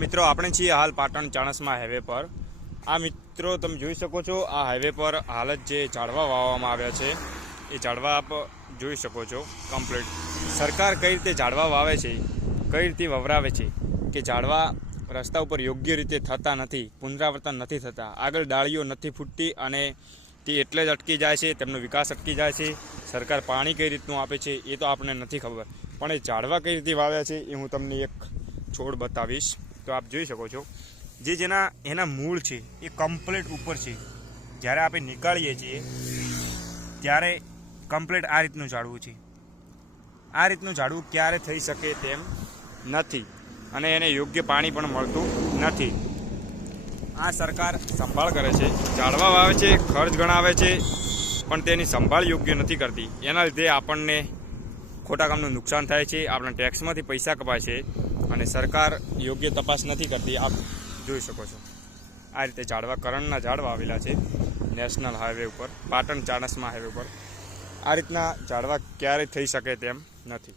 મિત્રો આપણે છીએ હાલ પાટણ ચાણસ્મા હાઈવે પર। આ મિત્રો તમે જોઈ શકો છો, આ હાઈવે પર હાલ જ જે ઝાડવા વાવવામાં આવ્યા છે એ ઝાડવા આપ જોઈ શકો છો કમ્પ્લીટ। સરકાર કઈ રીતે ઝાડવા વાવે છે, કઈ રીતે વવરાવે છે કે ઝાડવા રસ્તા ઉપર યોગ્ય રીતે થતા નથી, પુનરાવર્તન નથી થતા, આગળ ડાળીઓ નથી ફૂટતી અને તે એટલે જ અટકી જાય છે, તેમનો વિકાસ અટકી જાય છે। સરકાર પાણી કઈ રીતનું આપે છે એ તો આપણને નથી ખબર, પણ એ ઝાડવા કઈ રીતે વાવ્યા છે એ હું તમને એક છોડ બતાવીશ। તો આપ જોઈ શકો છો એના મૂળ છે એ કમ્પ્લીટ ઉપર છે। જ્યારે આપણે નીકાળીએ છીએ ત્યારે કમ્પ્લીટ આ રીતનું ઝાડવું છે। આ રીતનું ઝાડવું ક્યારે થઈ શકે તેમ નથી અને એને યોગ્ય પાણી પણ મળતું નથી। આ સરકાર સંભાળ કરે છે, ઝાડવા વાવે છે, ખર્ચ ગણાવે છે, પણ તેની સંભાળ યોગ્ય નથી કરતી। એના લીધે આપણને ખોટા કામનું નુકસાન થાય છે, આપણા ટેક્સમાંથી પૈસા કપાય છે અને સરકાર યોગ્ય તપાસ નથી કરતી। આપ જોઈ શકો છો આ રીતે ઝાડવા કરણના ઝાડવા આવેલા છે નેશનલ હાઈવે ઉપર, પાટણ ચાણસ્મા હાઈવે ઉપર। આ રીતના ઝાડવા ક્યારેય થઈ શકે તેમ નથી।